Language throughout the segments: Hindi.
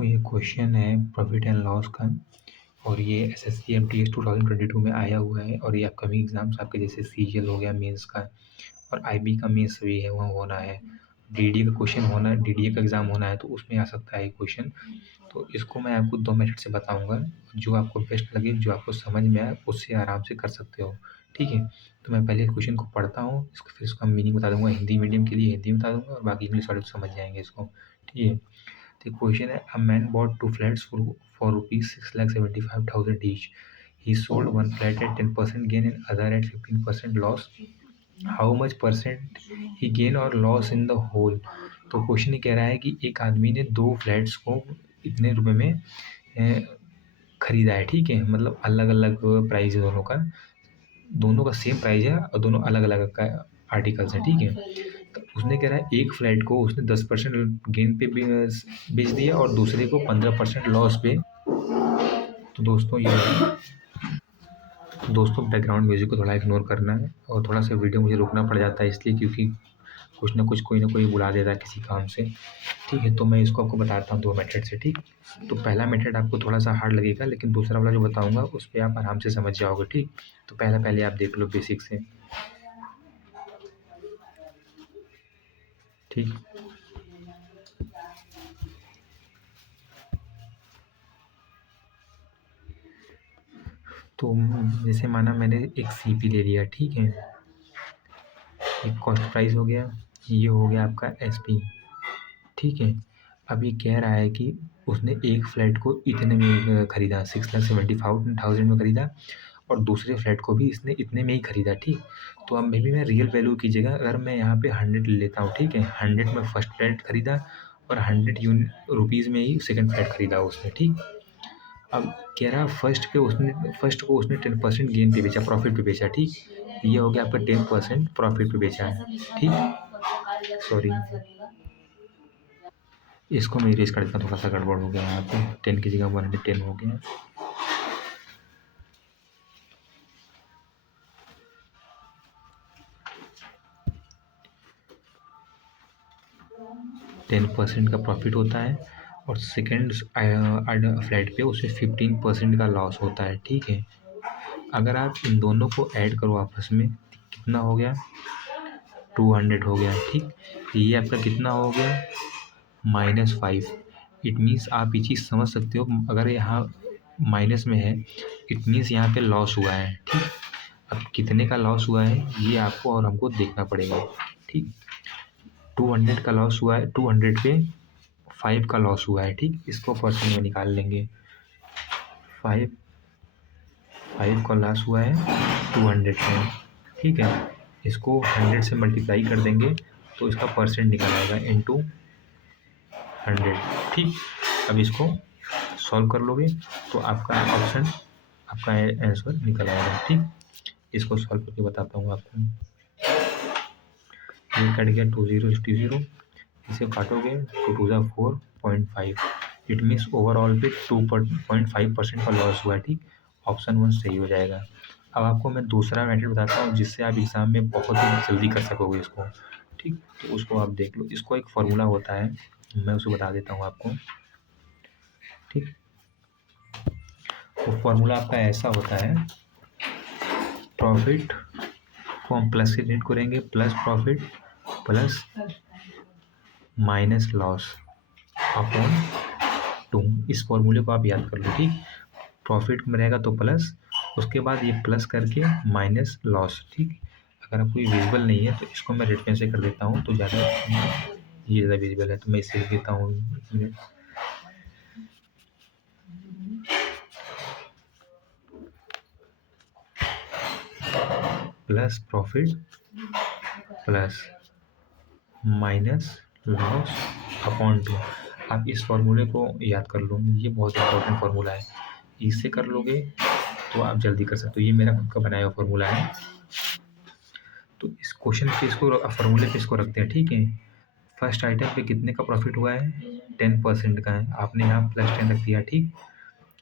तो ये क्वेश्चन है प्रॉफिट एंड लॉस का और ये एसएससी एमटीएस 2022 में आया हुआ है और ये अपकमिंग एग्जाम्स आपके जैसे सीजीएल हो गया मेंस का और आईबी का मेंस भी है वो होना है। डीडीए का क्वेश्चन होना है, डीडीए का एग्ज़ाम होना है तो उसमें आ सकता है क्वेश्चन। तो इसको मैं आपको 2 मेथड से बताऊँगा, जो आपको बेस्ट लगे, जो आपको समझ में आए उससे आराम से कर सकते हो, ठीक है? तो मैं पहले क्वेश्चन को पढ़ता हूँ, इसको फिर इसका मीनिंग बता दूँगा, हिंदी मीडियम के लिए हिंदी में बता दूँगा और बाकी इंग्लिश वाले तो समझ जाएँगे इसको, ठीक है? The question is, a man bought two flats for rupees 6,75,000 each. He sold one flat at 10% gain and other at 15% loss. How much percent he gain or loss in the whole? तो क्वेश्चन ये कह रहा है कि एक आदमी ने दो फ्लैट्स को इतने रुपए में खरीदा है, ठीक है? मतलब अलग अलग प्राइस है दोनों का, दोनों का सेम प्राइस है और दोनों अलग अलग का आर्टिकल्स हैं, ठीक है? तो उसने कह रहा है एक फ्लैट को उसने 10% गेन पे बेच दिया और दूसरे को 15% लॉस पे। तो दोस्तों बैकग्राउंड म्यूजिक को थोड़ा इग्नोर करना है और थोड़ा सा वीडियो मुझे रोकना पड़ जाता है इसलिए क्योंकि कुछ ना कुछ कोई ना कोई बुला देता है किसी काम से, ठीक है? तो मैं इसको आपको बताता हूँ 2 मेथड से, ठीक? तो पहला मेथड आपको थोड़ा-सा हार्ड लगेगा लेकिन दूसरा वाला जो बताऊँगा उस पे आप आराम से समझ जाओगे, ठीक? तो पहले आप देख लो बेसिक से, ठीक? तो जैसे माना मैंने एक सीपी ले लिया, ठीक है? एक कॉस्ट प्राइस हो गया, ये हो गया आपका एसपी, ठीक है? अब ये कह रहा है कि उसने एक फ्लैट को इतने में खरीदा, 6,75,000 में खरीदा और दूसरे फ्लैट को भी इसने इतने में ही खरीदा, ठीक? तो अब मे बी मैं रियल वैल्यू की जगह अगर मैं यहाँ पे 100 ले लेता हूँ, ठीक है? 100 में फर्स्ट फ्लैट खरीदा और 100 रुपीज़ में ही सेकंड फ्लैट खरीदा उसने, ठीक? अब कह रहा फर्स्ट को उसने 10% गेन पे बेचा, प्रॉफिट पे बेचा, ठीक? ये हो गया आपका 10% प्रॉफिट पे बेचा है, ठीक? सॉरी, इसको मैं इरेज़ कर देता हूँ, थोड़ा-सा गड़बड़ हो गया यहाँ पे, 10 की जगह 110 हो गया। 10% का प्रॉफिट होता है और सेकंड फ्लैट पे उसे 15% का लॉस होता है, ठीक है? अगर आप इन दोनों को ऐड करो आपस में कितना हो गया, 200 हो गया, ठीक? ये आपका कितना हो गया, -5। इट मीन्स आप ये चीज़ समझ सकते हो, अगर यहाँ माइनस में है इट मीन्स यहाँ पे लॉस हुआ है, ठीक? अब कितने का लॉस हुआ है ये आपको और हमको देखना पड़ेगा, ठीक? 200 का लॉस हुआ है, 200 पे 5 का लॉस हुआ है, ठीक? इसको परसेंट में निकाल लेंगे। 5 5 का लॉस हुआ है 200 में, ठीक है? इसको 100 से मल्टीप्लाई कर देंगे तो इसका परसेंट निकल आएगा इंटू 100, ठीक? अब इसको सॉल्व कर लोगे तो आपका ऑप्शन, आपका आंसर निकल आएगा, ठीक? इसको सॉल्व करके बताता हूँ आपको। ये कट गया 2 0 0, इसे काटोगे तो 2 ज़ा 4.5, इट मीन्स ओवरऑल पे 2.5% का लॉस हुआ है, ठीक? ऑप्शन 1 सही हो जाएगा। अब आपको मैं दूसरा मेथड बताता हूँ जिससे आप एग्ज़ाम में बहुत ही जल्दी कर सकोगे इसको, ठीक? तो उसको आप देख लो, इसको एक फ़ॉर्मूला होता है, मैं उसे बता देता हूँ आपको, ठीक? तो फ़ॉर्मूला आपका ऐसा होता है, प्रॉफिट को हम प्लस से डिनोट करेंगे, plus profit plus minus loss upon 2। इस फॉर्मूले को आप याद कर लो, ठीक? प्रॉफिट में रहेगा तो प्लस, उसके बाद ये प्लस करके माइनस लॉस, ठीक? अगर आपको ये विजिबल नहीं है तो इसको मैं रेड पेन से कर देता हूँ तो ज़्यादा, ये ज़्यादा विजिबल है तो मैं इसे लिख देता हूँ, एक minute. Plus profit plus minus loss upon 2। आप इस फॉर्मूले को याद कर लो, ये बहुत इंपॉर्टेंट फार्मूला है, इससे कर लोगे तो आप जल्दी कर सकते हो। ये मेरा खुद का बनाया हुआ फार्मूला है, तो इस क्वेश्चन पे इसको फार्मूले पे इसको रखते हैं, ठीक है? फर्स्ट आइटम पे कितने का प्रॉफिट हुआ है, 10% का है, आपने यहाँ प्लस 10 रख दिया, ठीक?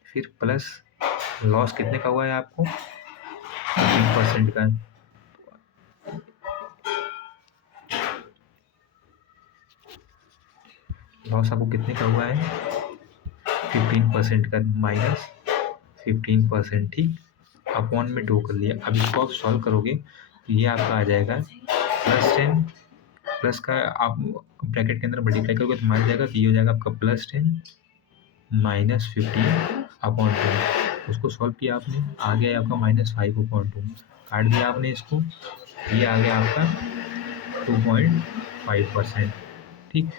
फिर प्लस लॉस कितने का हुआ है आपको, 15% का है, लॉस आपको कितने का हुआ है, 15% का माइनस 15%, ठीक, अपॉन में 2 कर लिया। अब इसको आप सॉल्व करोगे तो ये आपका आ जाएगा +10, प्लस का आप ब्रैकेट के अंदर मल्टीप्लाई करोगे तो मान जाएगा, तो ये हो जाएगा आपका +10 -15 अपॉन 2। उसको सॉल्व किया आपने, आ गया आपका -5/2, काट दिया आपने इसको, ये आ गया आपका 2.5%, ठीक।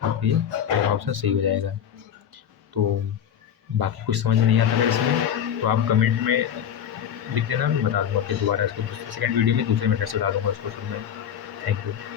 अब ये पहला ऑप्शन सही हो जाएगा। तो बाकी कुछ समझ में नहीं आता है इसमें तो आप कमेंट में लिख देना, मैं बता दूंगा फिर दोबारा इसको सेकंड वीडियो में दूसरे मेथड से बता दूंगा इसको सब में। Thank you.